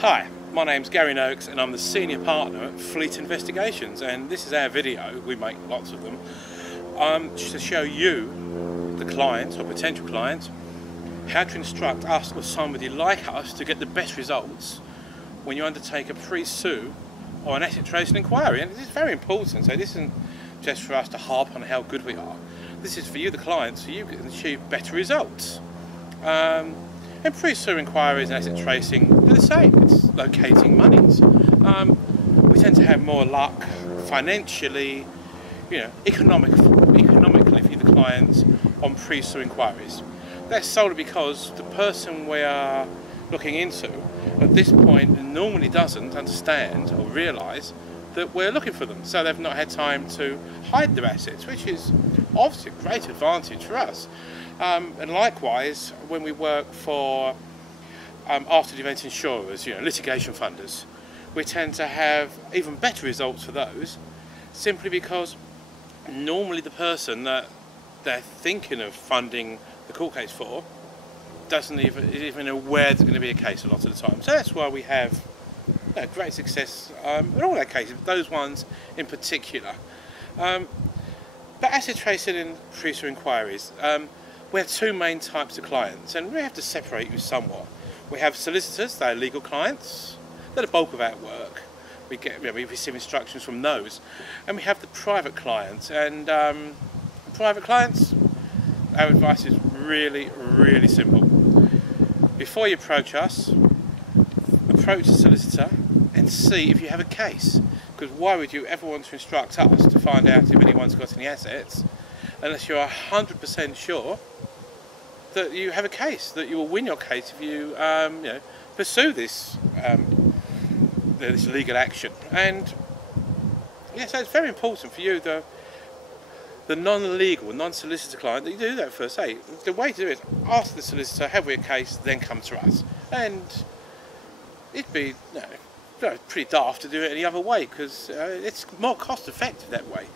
Hi, my name's Gary Noakes and I'm the Senior Partner at Fleet Investigations, and this is our video, we make lots of them, to show you, the clients or potential clients, how to instruct us or somebody like us to get the best results when you undertake a pre-sue or an asset tracing inquiry. And it's very important, so this isn't just for us to harp on how good we are. This is for you, the clients, so you can achieve better results. And pre-sue inquiries and asset tracing are the same. It's locating monies. We tend to have more luck financially, economically for the clients on pre-sue inquiries. That's solely because the person we are looking into at this point normally doesn't understand or realise that we're looking for them. So they've not had time to hide their assets, which is obviously a great advantage for us. And likewise, when we work for after the event insurers, litigation funders, we tend to have even better results for those, simply because normally the person that they're thinking of funding the court case for is even aware there's going to be a case a lot of the time. So that's why we have great success in all our cases, those ones in particular. But asset tracing and pre-sue inquiries, we have two main types of clients, and we have to separate you somewhat. We have solicitors, they're legal clients, they're the bulk of our work. We receive instructions from those. And we have the private clients, and private clients, our advice is really, really simple. Before you approach us, approach the solicitor and see if you have a case. Because why would you ever want to instruct us to find out if anyone's got any assets unless you're 100% sure that you have a case, that you will win your case if you pursue this this legal action. And so it's very important for you, the non-legal, non-solicitor client, that you do that first. The way to do it, ask the solicitor, have we a case, then come to us. And it'd be pretty daft to do it any other way, because it's more cost effective that way.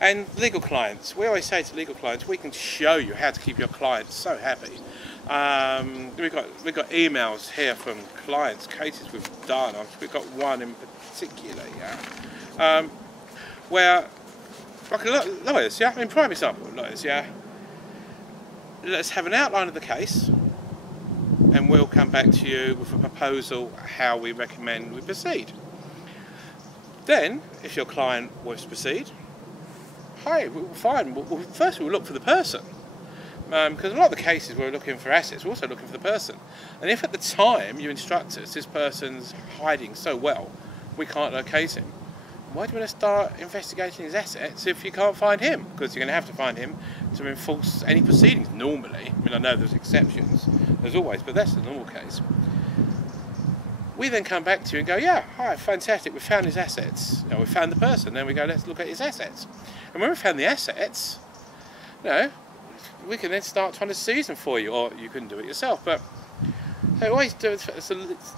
And legal clients, we always say to legal clients, we can show you how to keep your clients so happy. We've got emails here from clients, cases we've done. We've got one in particular, where, like lawyers, in prime example, lawyers, let's have an outline of the case, and we'll come back to you with a proposal how we recommend we proceed. Then, if your client wants to proceed, fine. First we'll look for the person. Because a lot of the cases we're looking for assets, we're also looking for the person. And if at the time you instruct us, this person's hiding so well, we can't locate him, why do you want to start investigating his assets if you can't find him? Because you're going to have to find him to enforce any proceedings normally. I know there's exceptions, there's always, but that's the normal case. We then come back to you and go, hi, fantastic, we found his assets. We found the person, then we go, let's look at his assets. And when we found the assets, we can then start trying to seize them for you, or you can do it yourself. But so always do it,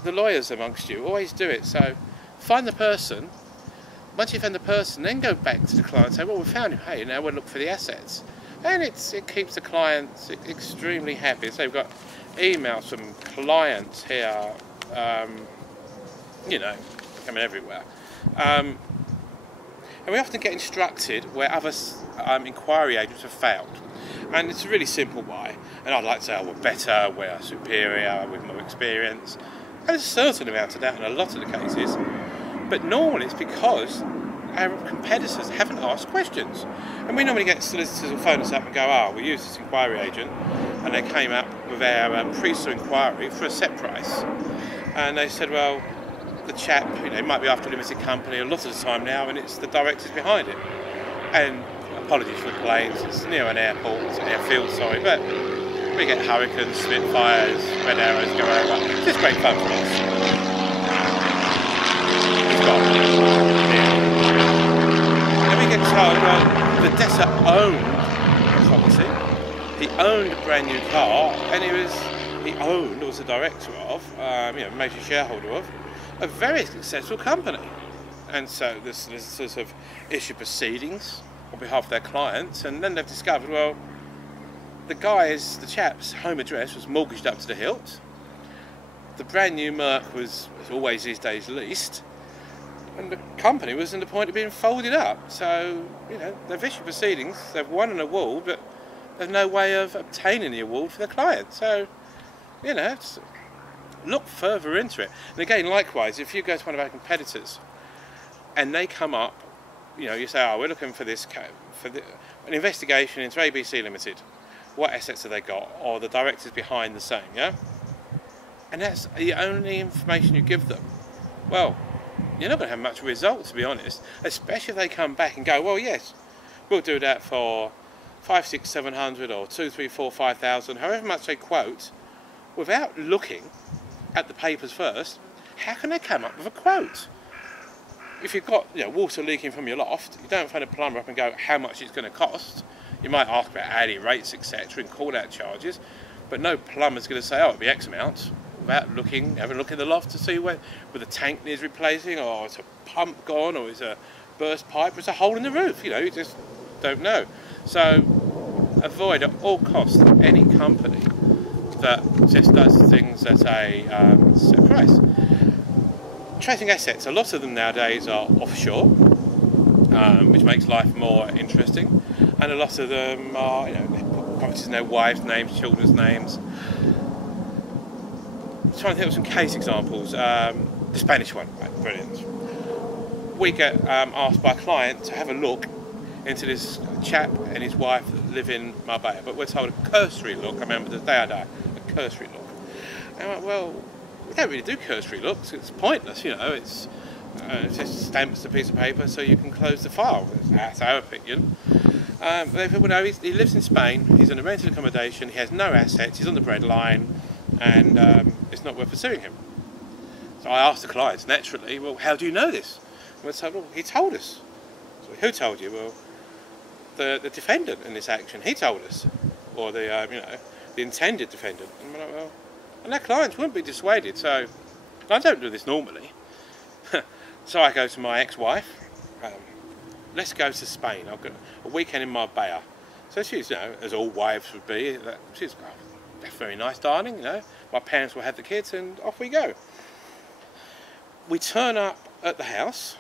the lawyers amongst you, always do it. So find the person. Once you've found the person, then go back to the client and say, well, we found him, hey, now we'll look for the assets. And it keeps the clients extremely happy. So we've got emails from clients here, coming everywhere. And we often get instructed where other inquiry agents have failed. And it's a really simple why. And I'd like to say, we're better, we're superior, we've more experience. And there's a certain amount of that in a lot of the cases. But normally it's because our competitors haven't asked questions. And we normally get solicitors who phone us up and go, we used this inquiry agent, and they came up with our pre-sue inquiry for a set price. And they said, well, the chap, he might be after a limited company a lot of the time now, and it's the directors behind it. And apologies for the planes, it's near an airport, it's an airfield, sorry, but we get Hurricanes, Spitfires, Red Arrows go over. It's just great fun for us. Then we get told, well, the debtor owned a property, he owned a brand new car, and was the director of, major shareholder of, a very successful company. And so the solicitors have issued proceedings on behalf of their clients, and then they've discovered, well, the chap's home address was mortgaged up to the hilt. The brand new Merc was it's always these days leased, and the company was in the point of being folded up. So, you know, they've issued proceedings, they've won an award, but there's no way of obtaining the award for the client. So, you know, look further into it. And again, likewise, if you go to one of our competitors and they come up, you know, you say, oh, we're looking for this an investigation into ABC Limited. What assets have they got? Or the directors behind the same, yeah? And that's the only information you give them. Well, you're not going to have much result, to be honest, especially if they come back and go, well, yes, we'll do that for 500, 600, 700 or 2, 3, 4, 5,000, however much they quote, without looking at the papers first. How can they come up with a quote? If you've got, you know, water leaking from your loft, you don't phone a plumber up and go, how much it's going to cost. You might ask about hourly rates, etc., and call out charges, but no plumber's going to say, oh, it'll be X amount, without having a look in the loft to see whether the tank needs replacing, or it's a pump gone, or it's a burst pipe, or it's a hole in the roof. You know, you just don't know. So avoid at all costs any company that just does things at a set price. Tracing assets, a lot of them nowadays are offshore, which makes life more interesting, and a lot of them are, you know, they put properties in their wives' names, children's names. I'm trying to think of some case examples. The Spanish one, right, brilliant. We get asked by a client to have a look into this chap and his wife that live in Marbella, but we're told a cursory look. I remember the day I died, a cursory look. And I went, well, we don't really do cursory looks, it's pointless, you know, it's just stamps a piece of paper so you can close the file. That's our opinion. They said, well, no, he lives in Spain, he's in a rented accommodation, he has no assets, he's on the breadline, and it's not worth pursuing him. So I asked the clients, naturally, well, how do you know this? And we said, well, he told us. So, who told you? Well, the defendant in this action, he told us, or the you know, the intended defendant. And we're like, well, and our clients wouldn't be dissuaded. So I don't do this normally. So I go to my ex-wife. Let's go to Spain. I've got a weekend in Marbella. So she's, you know, as all wives would be, she's, oh, that's very nice, darling. You know, my parents will have the kids, and off we go. We turn up at the house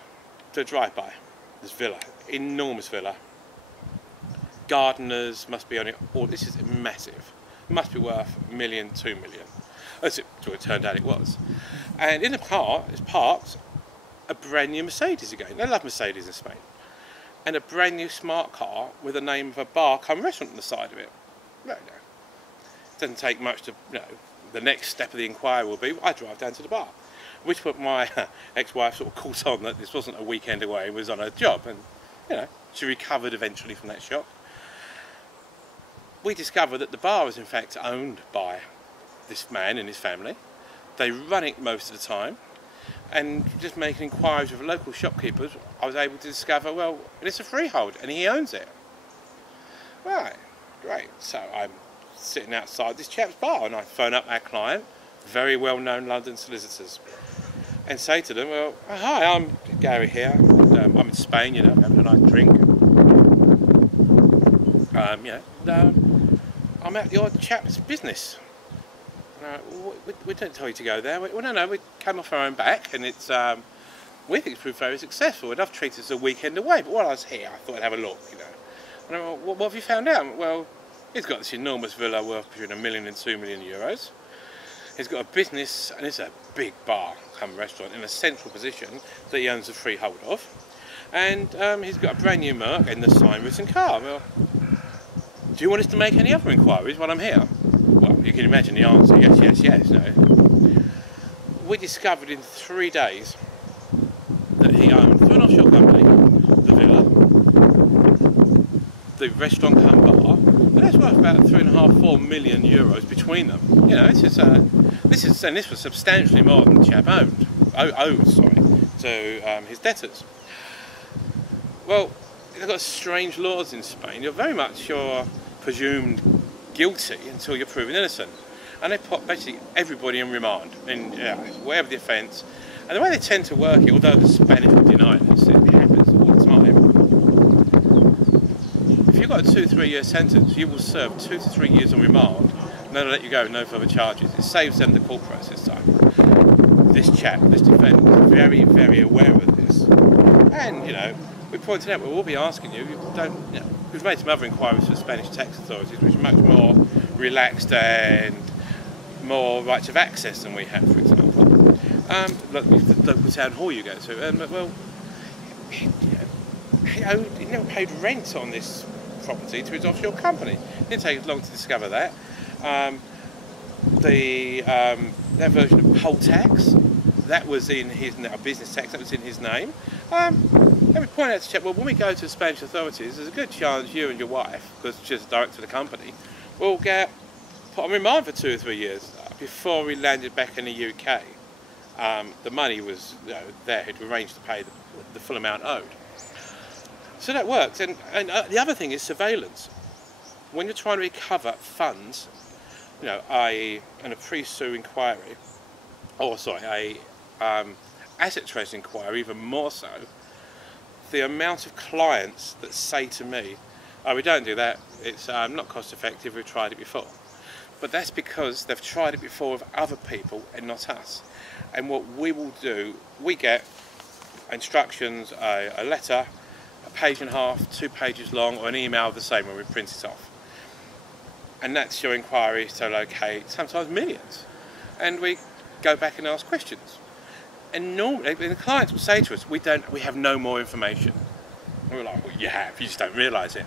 to drive by this villa, enormous villa. Gardeners must be on it. Oh, this is massive. It must be worth $1 million, $2 million. As it turned out, it was. And in the car is parked a brand new Mercedes again. They love Mercedes in Spain. And a brand new smart car with the name of a bar come restaurant on the side of it. Right now. It doesn't take much to, you know, the next step of the inquiry will be, I drive down to the bar. Which put my ex-wife sort of caught on that this wasn't a weekend away, it was on a job. And, you know, she recovered eventually from that shock. We discovered that the bar was in fact owned by this man and his family. They run it most of the time, and just making inquiries with local shopkeepers, I was able to discover, well, it's a freehold and he owns it. Right, great. So I'm sitting outside this chap's bar and I phone up our client, very well-known London solicitors, and say to them, well, hi, I'm Gary here, and, I'm in Spain, you know, having a nice drink. You know, I'm at your chap's business. We don't tell you to go there. Well, no, we came off our own back, and it's we think it's proved very successful. And I've treated us a weekend away, but while I was here, I thought I'd have a look, you know. And I went, well, what have you found out? Well, he's got this enormous villa worth between €1 million and €2 million. He's got a business, and it's a big bar come restaurant in a central position that he owns the freehold of. And he's got a brand new Merc and the sign written car. Well, do you want us to make any other inquiries while I'm here? Well, you can imagine the answer, yes, yes, yes, no. We discovered in 3 days that he owned, through an offshore company, the villa, the restaurant come bar, and that's worth about €3.5–4 million between them. You know, this was substantially more than the chap owed to his debtors. Well, they've got strange laws in Spain. You're presumed guilty until you're proven innocent, and they put basically everybody in remand, and whatever the offence. And the way they tend to work it, although the Spanish will deny this, it happens all the time. If you've got a 2–3 year sentence, you will serve 2 to 3 years on remand, and they'll let you go, no further charges. It saves them the court process time. this chap, this defendant, was very, very aware of this. And, you know, we pointed out, well, we'll be asking you, we've made some other inquiries for the Spanish tax authorities, which are much more relaxed and more rights of access than we have, for example. Like the local town hall you go to, and well, he never paid rent on this property to his offshore company. It didn't take us long to discover that. Their version of poll tax, that was in his business tax, that was in his name. And we point out to check, well, when we go to the Spanish authorities, there's a good chance you and your wife, because she's the director of the company, will get put on remand for 2 or 3 years before we landed back in the UK. The money was there, he'd arranged to pay the full amount owed. So that works. And the other thing is surveillance. When you're trying to recover funds, i.e. in a pre-sue inquiry, asset trace inquiry, even more so, the amount of clients that say to me, oh, we don't do that, it's not cost effective, we've tried it before. But that's because they've tried it before with other people and not us. And what we will do, we get instructions, a letter, a page and a half, 2 pages long, or an email the same when we print it off. And that's your inquiries to locate sometimes millions. And we go back and ask questions. And normally, the clients will say to us, we have no more information. And we're like, well, you have, you just don't realise it.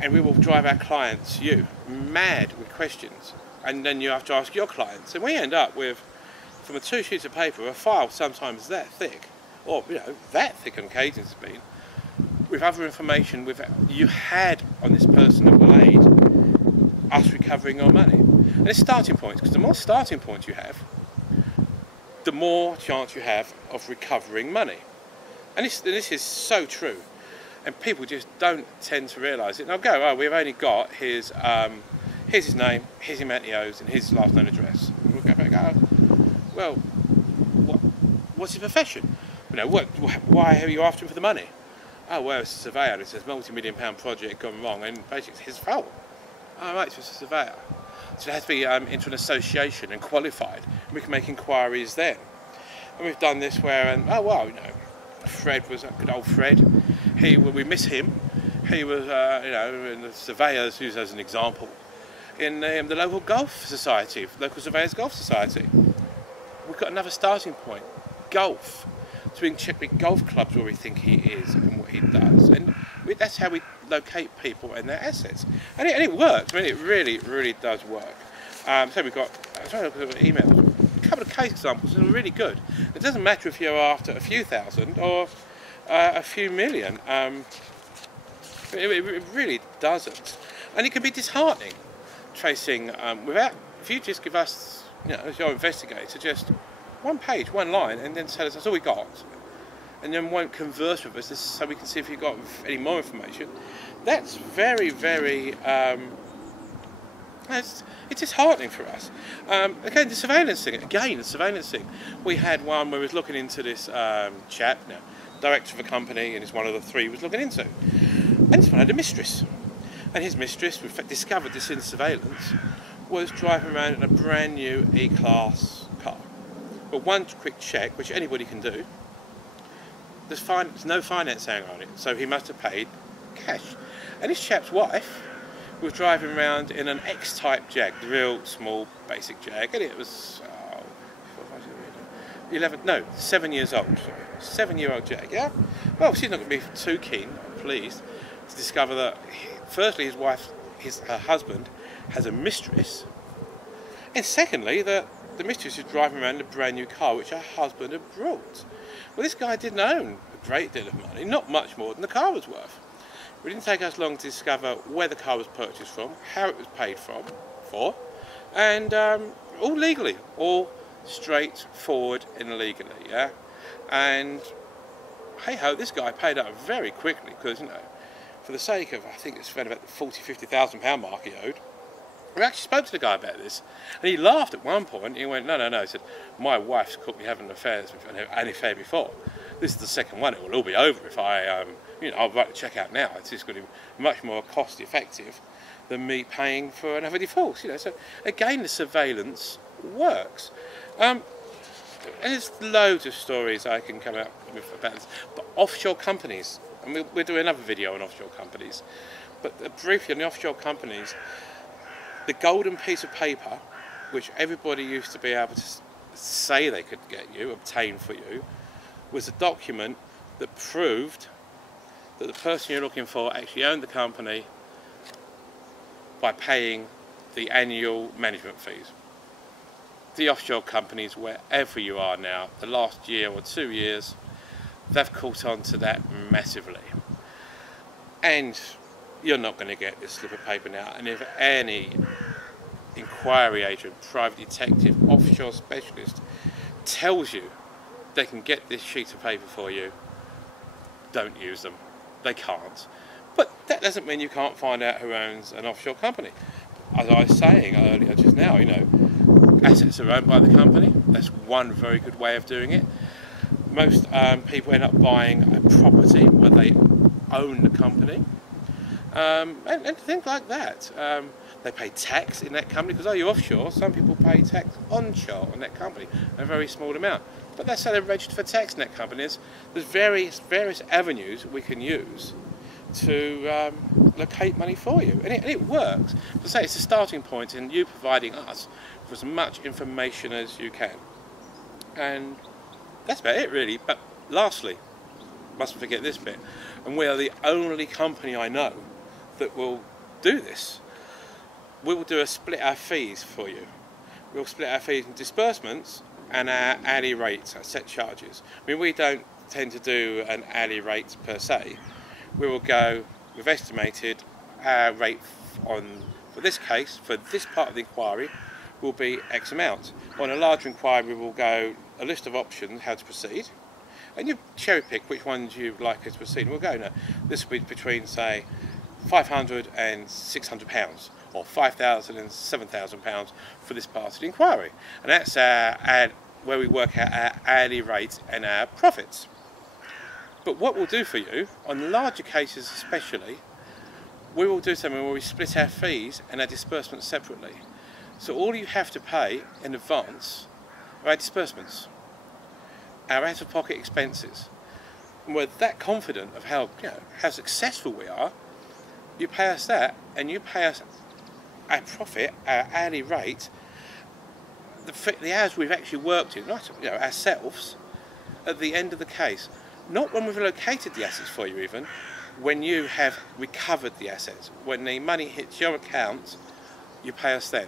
And we will drive our clients, mad with questions. And then you have to ask your clients. And we end up with, from 2 sheets of paper, a file sometimes that thick, or that thick on occasions has been, with other information you had on this person that will aid us recovering our money. And it's starting points, because the more starting points you have, the more chance you have of recovering money. And this is so true. And people just don't tend to realise it. And I'll go, oh, we've only got here's his name, here's the amount he owes, and his last known address. And we'll go back and go, well, what's his profession? Why are you after him for the money? Oh, well, it's a surveyor. It's a multi-million-pound project gone wrong, and basically it's his fault. Oh, right, so it's a surveyor. So it has to be into an association and qualified. And we can make inquiries then. And we've done this where, Fred was a good old Fred. We miss him. He was, in the surveyors, used as an example, in the local golf society, local surveyors golf society. We've got another starting point, golf. So we can check with golf clubs where we think he is and what he does. And that's how we locate people and their assets. And it works. I mean, it really, really does work. So we've got, I was trying to look at emails, a couple of case examples that are really good. It doesn't matter if you're after a few thousand or a few million. It really doesn't. And it can be disheartening tracing if you just give us, as your investigator, just 1 page, 1 line, and then tell us that's all we got, and then won't converse with us so we can see if you've got any more information. That's very, very, it's disheartening for us. Again, the surveillance thing. We had one where we was looking into this chap, director of a company, and it's one of the 3 he was looking into. And this one had a mistress. And his mistress, we discovered this in surveillance, was driving around in a brand new E-Class car. But one quick check, which anybody can do, there's no finance hanging on it, so he must have paid cash. And this chap's wife was driving around in an X-type Jag, the real small basic Jag, and it was 7 years old. 7-year-old Jag, yeah? Well, she's not going to be too keen, pleased, to discover that, firstly, her husband has a mistress, and secondly, that the mistress is driving around in a brand new car which her husband had brought. Well, this guy didn't own a great deal of money, not much more than the car was worth. It didn't take us long to discover where the car was purchased from, how it was paid for, and all legally, all straightforward and legally, yeah? And hey-ho, this guy paid up very quickly because, for the sake of, I think it's around about the £40,000-50,000 mark he owed. We actually spoke to the guy about this, and he laughed at one point. He went, no, he said, my wife's caught me having an affair before. This is the second one. It will all be over if I'll write the check out now. It's just going to be much more cost effective than me paying for another default. So again, the surveillance works. And there's loads of stories I can come out with about this. But offshore companies, and we'll do another video on offshore companies, but briefly on the offshore companies, the golden piece of paper, which everybody used to be able to say they could get you, obtain for you, was a document that proved that the person you're looking for actually owned the company by paying the annual management fees. The offshore companies, wherever you are now, the last year or 2 years, they've caught on to that massively. And you're not going to get this slip of paper now. And if any inquiry agent, private detective, offshore specialist tells you they can get this sheet of paper for you, don't use them. They can't. But that doesn't mean you can't find out who owns an offshore company. As I was saying earlier just now, you know, assets are owned by the company. That's one very good way of doing it. Most people end up buying a property where they own the company, and things like that. They pay tax in that company because, you're offshore, some people pay tax onshore on that company, a very small amount. But that's how they're registered for tax in that company. There's various avenues we can use to locate money for you, and it works. As I say, it's a starting point in you providing us with as much information as you can, and that's about it really. But lastly, mustn't forget this bit, and we are the only company I know that will do this. We will split our fees for you. We'll split our fees in disbursements and our hourly rates, our set charges. I mean, we don't tend to do an hourly rate per se. We will go, we've estimated our rate for this case, for this part of the inquiry, will be X amount. On a larger inquiry, we'll go a list of options, how to proceed, and you cherry pick which ones you'd like us to proceed. And we'll go, no, this will be between, say, £500 and £600, or £5,000 and £7,000 for this part of the inquiry. And that's where we work out our hourly rate and our profits. But what we'll do for you, on larger cases especially, we will do something where we split our fees and our disbursements separately. So all you have to pay in advance are our disbursements, our out-of-pocket expenses. And we're that confident of how successful we are, you pay us that, and you pay us our profit, our hourly rate, the hours we've actually worked in, not ourselves, at the end of the case. Not when we've located the assets for you even, when you have recovered the assets. When the money hits your account, you pay us then.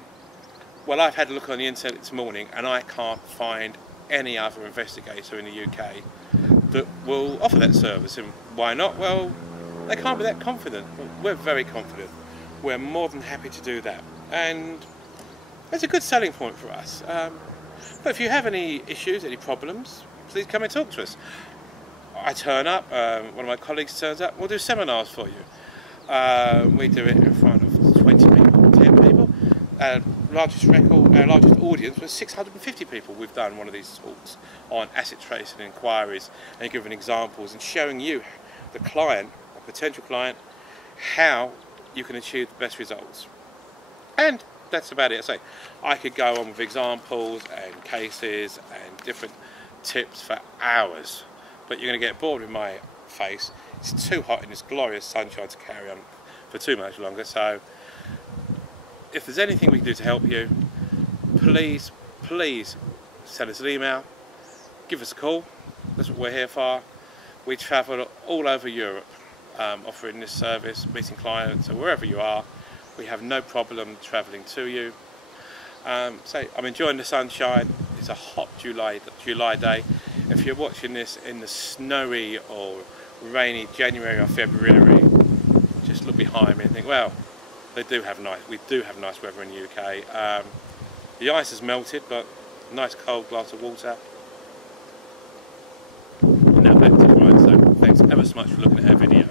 Well, I've had a look on the internet this morning and I can't find any other investigator in the UK that will offer that service. And why not? Well, they can't be that confident. We're very confident. We're more than happy to do that. And that's a good selling point for us. But if you have any issues, any problems, please come and talk to us. I turn up, one of my colleagues turns up, we'll do seminars for you. We do it in front of 20 people, 10 people. Our largest audience was 650 people. We've done one of these talks on asset tracing and inquiries and giving examples and showing you, the client, or potential client, how you can achieve the best results. And that's about it. I could go on with examples and cases and different tips for hours, but you're going to get bored with my face. It's too hot in this glorious sunshine to carry on for too much longer. So if there's anything we can do to help you, please send us an email, give us a call. That's what we're here for. We travel all over Europe offering this service, meeting clients, or wherever you are. We have no problem travelling to you. So I'm enjoying the sunshine. It's a hot July day. If you're watching this in the snowy or rainy January or February, just look behind me and think, well, we do have nice weather in the UK. The ice has melted, but a nice cold glass of water. And now back to you, right? So thanks ever so much for looking at our video.